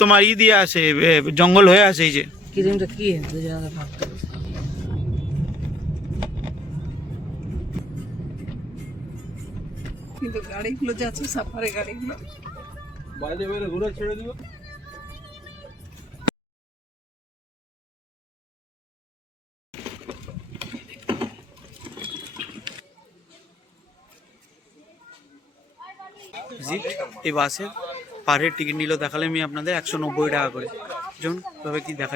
তোমার ই দিয়ে আছে জঙ্গল হয়ে আছে এই যে ক্রিমটা কি কিন্তু গাড়িগুলো যাচ্ছে সাফারি গাড়িগুলো বাইরে বাইরে ঘুরে ছেড়ে দিব। জি এই বাসের পার হেড টিকিট নিল দেখালে আমি আপনাদের 190 টাকা করে। জন তবে কি দেখা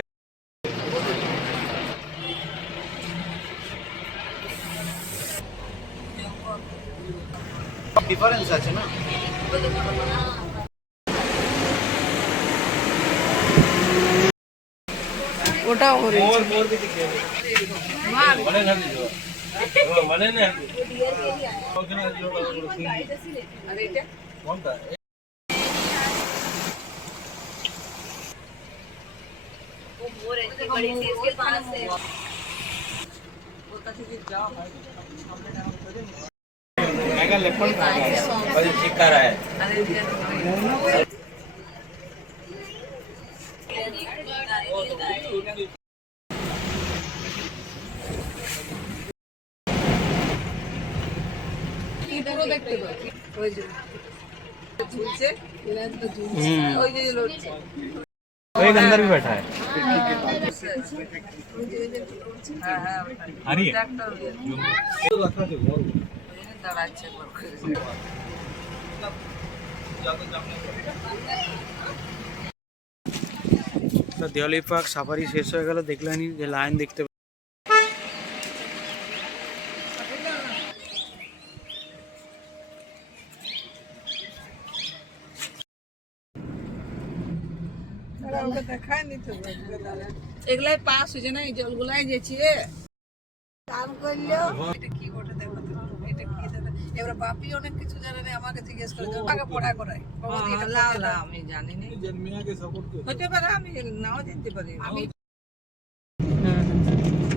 ডিফারেন্স আছে না। ওটা মানে না बड़ी सी इसके पास है बोलता थी जाओ मेगा लेफ्ट बड़ी ठीक कर रहा है। পুরো দেখতে পাচ্ছি ওই যে ঝুলছে ওই যে লড়ছে एक अंदर भी बैठा है। দেওয়ালি পার্ক সাফারি শেষ হয়ে গেল, দেখলেনি যে লাইন দেখতে এগুলাই পাস হয়েছে না, এই জলগুলাই গেছি কাম করলো এটা কি ওটা দেখো এটা কি দেবে এবারে বাপি অনেক কিছু জানে না, আমাকে জিজ্ঞেস করে আগে পড়া করাই আমি জানি না হতে পারে আমি নাও জানতে পারি আমি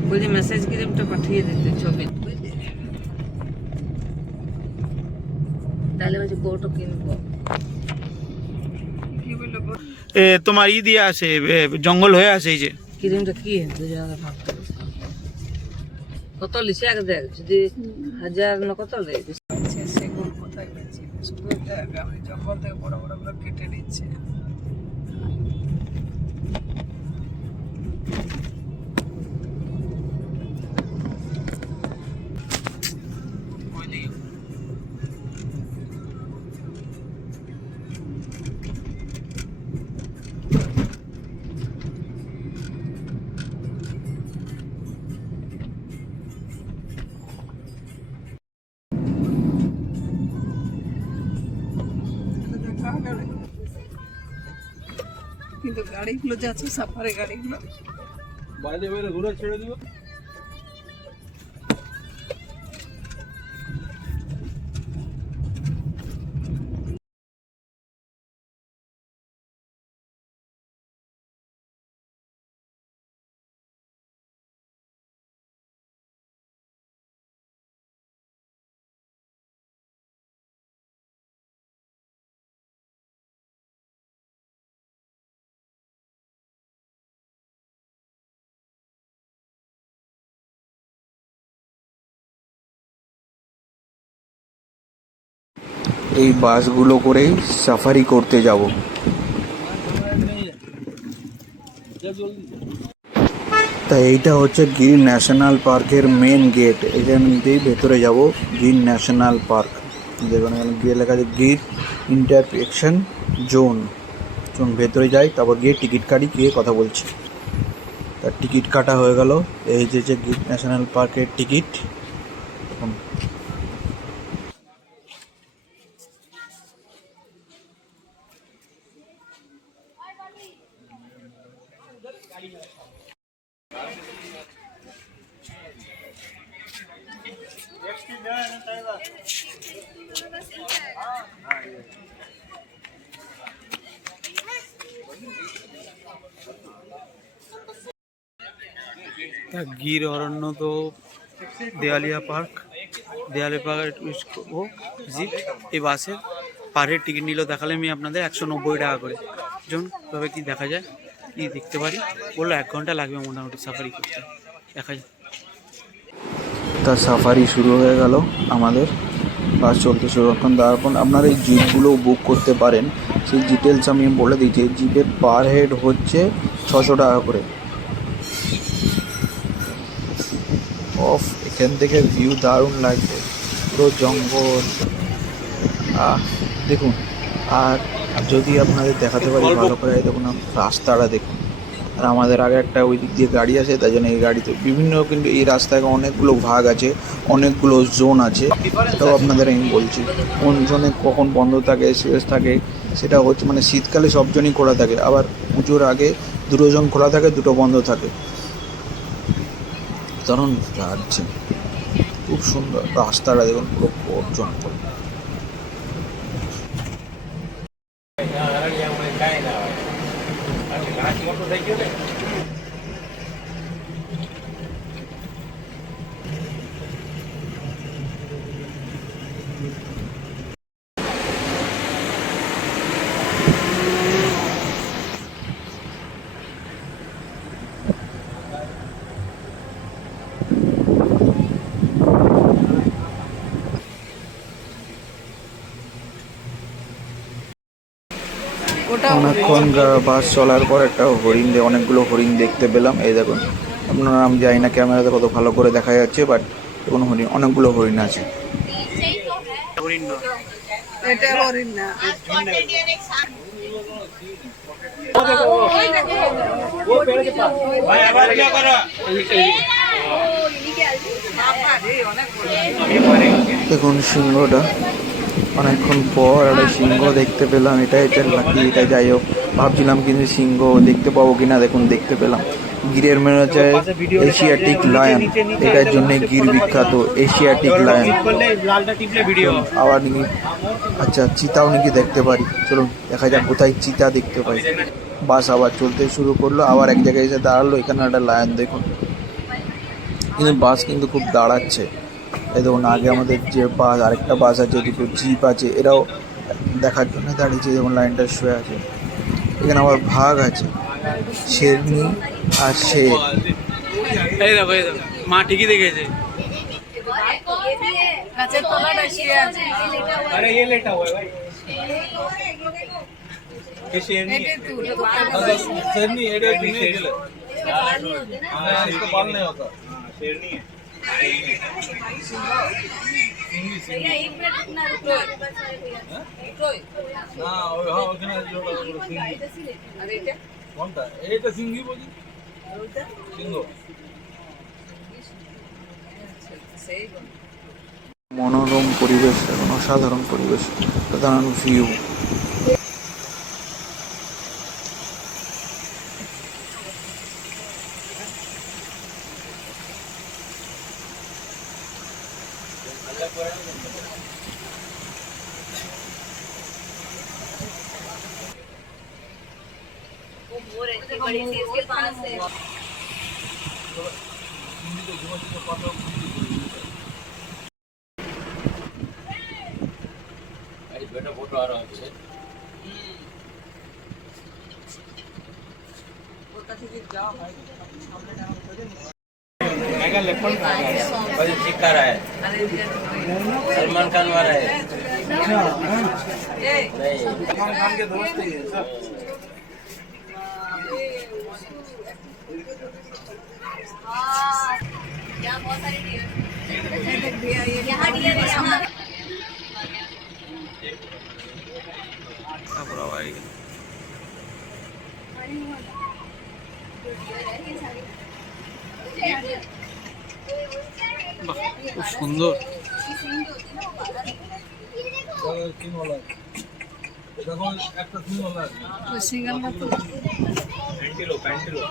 বলছি মেসেজ ক্রিমটা পাঠিয়ে দিতে ছবি তাহলে বলছি কোটো কিনবো কি বললো তোমার ই দিয়ে আছে জঙ্গল হয়ে আছে এই যে ক্রিমটা কি ভাবতে কত লিখে আগে দেখ যদি 1000 না কত লেগে সেগুলো কোথায় পেয়েছি আমি জঙ্গল থেকে বড় বড় গুলো কেটে নিচ্ছে কিন্তু গাড়িগুলো যাচ্ছে সাফারি গাড়িগুলো বাইরে বাইরে ঘুরে ছেড়ে দিব। এই বাসগুলো করেই সাফারি করতে যাব। তাই এইটা হচ্ছে গির ন্যাশনাল পার্কের মেন গেট, এখান দিয়েই ভেতরে যাব গির ন্যাশনাল পার্ক। দেখুন এখানে গিয়ে লেখা আছে গির ইন্টারসেকশন জোন। চলুন ভেতরে যাই, তারপর গিয়ে টিকিট কাটি, গিয়ে কথা বলছি। তার টিকিট কাটা হয়ে গেল, এই যে গির ন্যাশনাল পার্কের টিকিট। গির অরণ্য তো দেওয়ালিয়া পার্ক, দেওয়ালিয়া পার্ক ও জিপ এই বাসের পার হেড টিকিট নিল দেখালে আমি আপনাদের 190 টাকা করে। জন তবে কি দেখা যায়, কি দেখতে পারি। বললো 1 ঘন্টা লাগবে মোটামুটি সাফারি করতে, দেখা যায়। তা সাফারি শুরু হয়ে গেল আমাদের, বাস চলতে শুরু। এখন তারপর আপনারা এই জিপগুলো বুক করতে পারেন, সেই ডিটেলস আমি বলে দিচ্ছি। জিপের পার হেড হচ্ছে 600 টাকা করে। অফ এখান থেকে ভিউ দারুণ লাগবে, পুরো জঙ্গল। দেখুন, আর যদি আপনাদের দেখাতে পারি ভালো করে, দেখুন রাস্তাটা দেখুন। আর আমাদের আগে একটা ওই দিক দিয়ে গাড়ি আছে, তাই জন্য এই গাড়িতে বিভিন্ন, কিন্তু এই রাস্তায় অনেকগুলো ভাগ আছে, অনেকগুলো জোন আছে। তাও আপনাদের আমি বলছি কোন জোনে কখন বন্ধ থাকে, শেষ থাকে, সেটা হচ্ছে মানে শীতকালে সব জনই খোলা থাকে, আবার পুজোর আগে 2 জন খোলা থাকে, 2 বন্ধ থাকে। দারুণ লাগছে, খুব সুন্দর রাস্তাটা দেখুন, পুরো জঙ্গল। ওটা অনেকক্ষণ বাস চলার পর একটা অনেকগুলো হরিণ দেখতে পেলাম। এই দেখুন, আপনারা, আমি জানি না ক্যামেরাতে কত ভালো করে দেখা যাচ্ছে, বাট দেখুন অনেকগুলো হরিণ আছে। হরিণ নয়, এটা হরিণ না। भाई आवाज क्या कर रहा দেখুন সিংহটা, অনেকক্ষণ পর একটা সিংহ দেখতে পেলাম। এটা লাকি, এটা যাই হোক, ভাবছিলাম কিন্তু সিংহ দেখতে পাবো কিনা, দেখুন দেখতে পেলাম। গিরের মেন হচ্ছে এশিয়াটিক লায়ন, এটার জন্য গির বিখ্যাত, এশিয়াটিক লায়ন। আবার নাকি আচ্ছা চিতাও নাকি দেখতে পারি, চলুন দেখা যাক কোথায় চিতা দেখতে পাই। বাস আবার চলতে শুরু করলো, আবার এক জায়গায় এসে দাঁড়ালো, এখানে একটা লায়ন দেখুন। কিন্তু বাস কিন্তু খুব দাঁড়াচ্ছে। এই দেখুন আগে আমাদের যে বাস, আরেকটা বাস আছে, 2টো জিপ আছে, এরাও দেখার জন্য দাঁড়িয়েছে। যেমন লাইনটা শুয়ে আছে, এখানে আবার ভাগ আছে, শেরনি আর শের। এই দেখো এই দেখো, মা ঠিকই দেখেছে। গাছের তলাটা শুয়ে আছে। अरे ये लेटा हुआ है भाई ये शेरनी है शेरनी है ये नहीं है हां इसको बाल नहीं होता शेरनी है हां हां ওখানে জোড়া আর এটা কোনটা এটা সিংহি বলি সিংহ সেই মনোরম পরিবেশ, এবং অসাধারণ পরিবেশ, সাধারণ ভিউ। वो रहती बड़ी सी इसके पास है। बेटा फोटो आ रहा है मेगा लेपर्ड भाई चिक्का रहा है सलमान खान वाला है नहीं सलमान खान के दोस्त ही है सर यहाँ बहुत सारे डियर यहाँ डियर है यहाँ তারপর আবার এখানে বাহ, খুব সুন্দর। तीन वाला देखो একটা तीन वाला সিঙ্গালটা তো पैंटिलो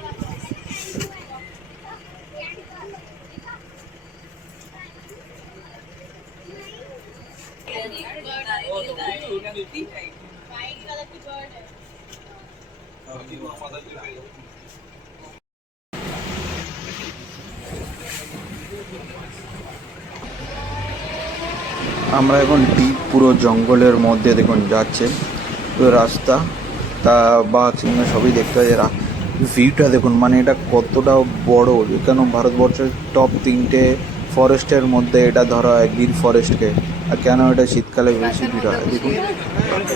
আমরা এখন ডিপ পুরো জঙ্গলের মধ্যে দেখুন যাচ্ছে পুরো রাস্তা, তা বাঘ সিংহ সবই দেখতে হয়। ভিউটা দেখুন, মানে এটা কতটা বড়। কেন ভারতবর্ষের টপ 3টে ফরেস্টের মধ্যে এটা ধরা হয় গির ফরেস্টকে। আর কেন এটা শীতকালে বেশি ভিড় হয় দেখুন,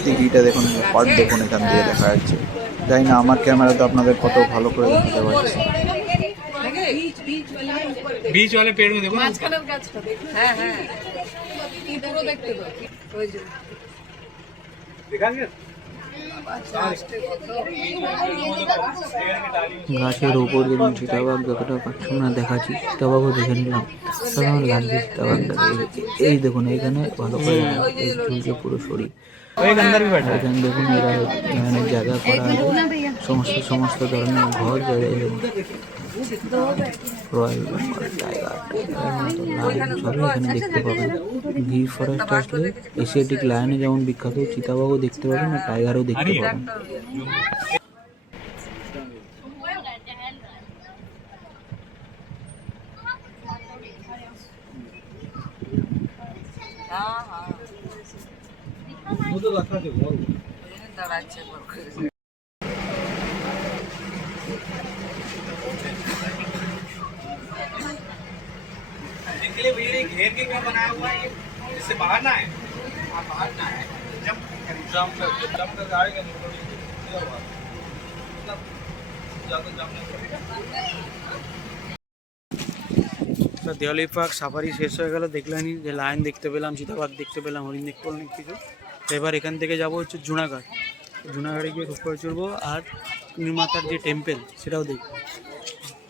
টিকিটা দেখুন, পার্ট দেখুন এখান দিয়ে দেখা যাচ্ছে। জানি না আমার ক্যামেরাতে আপনাদের কত ভালো করে দেখতে পাচ্ছি। बीच वाले पेड़ में देखो ना, মাঝখানের গাছটা দেখুন। হ্যাঁ হ্যাঁ, কি পুরো দেখতে পাবি ওই যে গাছের ওপর দেখুন চিতাবাঘ যতটা পাচ্ছি না দেখাচ্ছি, চিতাবাঘও দেখে নিলাম। সাধারণ লাগছে চিতাবাঘটা, এই দেখুন এখানে ভালো করে ঝুলছে পুরো শরীর। এখানে দেখুন এরা এখানে জায়গা করা আছে, সমস্ত ধরনের ঘর জায়গায় রয়্যাল বেঙ্গল টাইগার সবই এখানে দেখতে পাবেন। গির ফরেস্ট আসলে এশিয়াটিক লায়নে যেমন বিখ্যাত, চিতাবাঘও দেখতে পাবেন আর টাইগারও দেখতে পাবেন। হ্যাঁ হ্যাঁ দাঁড়াচ্ছে লোক। इनके लिए भैया ये घेर के क्या बनाया हुआ है, ये इससे बाहर ना है, आप बाहर ना है, जब जंप कर आएगा नहीं तो ये हुआ मतलब ज्यादा जंप नहीं करेगा। তো দেওয়ালি পার্ক সাফারি শেষ হয়ে গেল, দেখলেনি যে লায়ন দেখতে পেলাম, চিতাবাঘ দেখতে পেলাম, হরিণ দেখতে পেলাম, অনেক কিছু। তো এবার এখান থেকে যাব হচ্ছে জুনাগড়, জুনাগড়ে গিয়ে উপরে চড়বো আর নির্মাতার যে টেম্পেল সেটাও দেখবো।